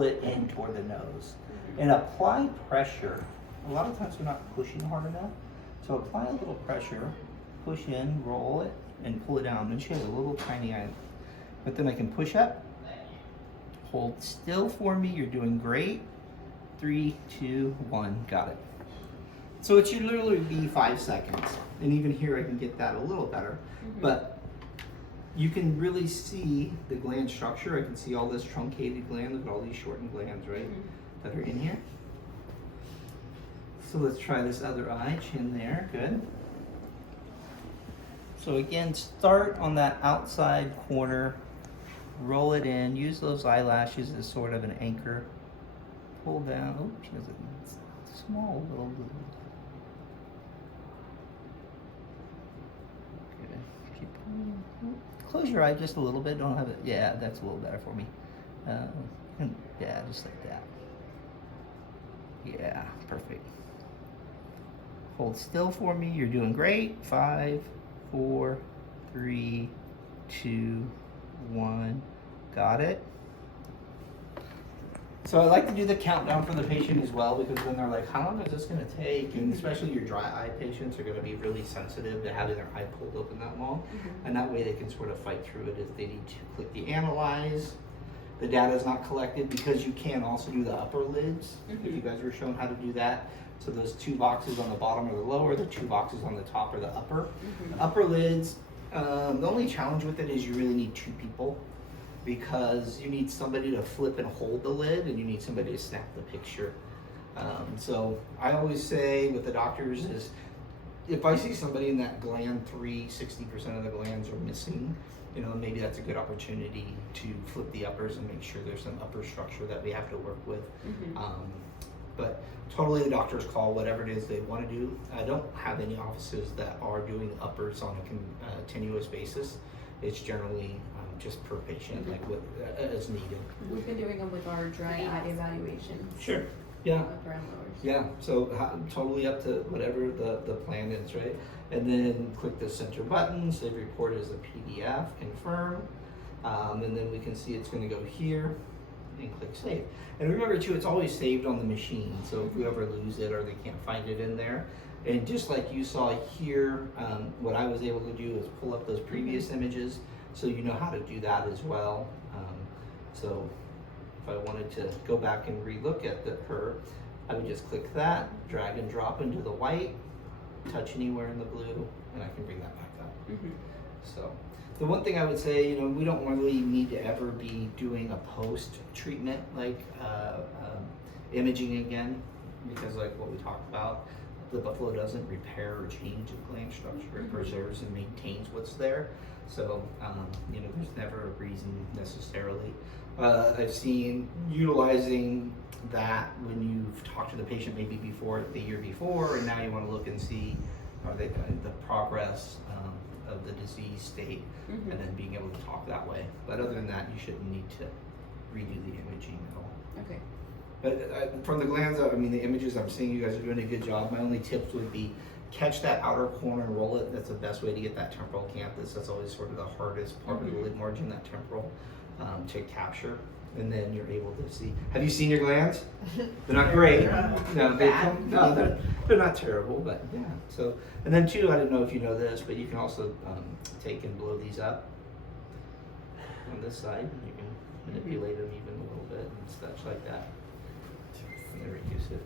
pull it in toward the nose. And apply pressure. A lot of times we're not pushing hard enough. So apply a little pressure, push in, roll it, and pull it down. And she has a little tiny eye. But then I can push up, hold still for me, you're doing great. 3, 2, 1, got it. So it should literally be 5 seconds. And even here I can get that a little better. But you can really see the gland structure. I can see all this truncated gland. Look at all these shortened glands, right? That are in here. So let's try this other eye, chin there, good. So again, start on that outside corner, roll it in, use those eyelashes as sort of an anchor. Pull down, oh, she has a small little blue. Okay, keep pulling. Close your eye just a little bit, don't have it, yeah, that's a little better for me. Yeah, just like that. Yeah, perfect. Hold still for me, you're doing great. 5, 4, 3, 2, 1, got it. So I like to do the countdown for the patient as well, because then they're like, how long is this gonna take? And especially your dry eye patients are gonna be really sensitive to having their eye pulled open that long. And that way they can sort of fight through it if they need to click the analyze. The data is not collected because you can also do the upper lids. If you guys were shown how to do that. So those 2 boxes on the bottom are the lower, the 2 boxes on the top are the upper. The upper lids, the only challenge with it is you really need 2 people, because you need somebody to flip and hold the lid, and you need somebody to snap the picture. So I always say with the doctors is, if I see somebody in that gland 3, 60% of the glands are missing, you know, maybe that's a good opportunity to flip the uppers and make sure there's some upper structure that we have to work with. But totally the doctor's call, whatever it is they want to do. I don't have any offices that are doing uppers on a continuous basis. It's generally just per patient, like what as needed. We've been doing them with our dry eye evaluations. Sure. Yeah. Around lowers. Yeah. So totally up to whatever the plan is, right? And then click the center button, save report as a PDF, confirm, and then we can see it's going to go here, and click save. And remember too, it's always saved on the machine. So if we ever lose it or they can't find it in there, and just like you saw here, what I was able to do is pull up those previous images, so you know how to do that as well. So if I wanted to go back and relook at her, I would just click that, drag and drop into the white, touch anywhere in the blue, and I can bring that back up. So the one thing I would say, you know, we don't really need to ever be doing a post-treatment like imaging again, because like what we talked about, the buffalo doesn't repair or change the gland structure. It preserves and maintains what's there. So, you know, there's never a reason necessarily. I've seen utilizing that when you've talked to the patient maybe before, the year before, and now you want to look and see are they the progress of the disease state, and then being able to talk that way. But other than that, you shouldn't need to redo the imaging at all. Okay. But from the glands, I mean, the images I'm seeing, you guys are doing a good job. My only tips would be catch that outer corner and roll it. That's the best way to get that temporal canthus. That's always sort of the hardest part of the lid margin, that temporal, to capture. And then you're able to see. Have you seen your glands? They're not great. No, they're not terrible, but yeah. So, and then too, I don't know if you know this, but you can also take and blow these up on this side. You can manipulate them even a little bit and such like that. And then reduce it.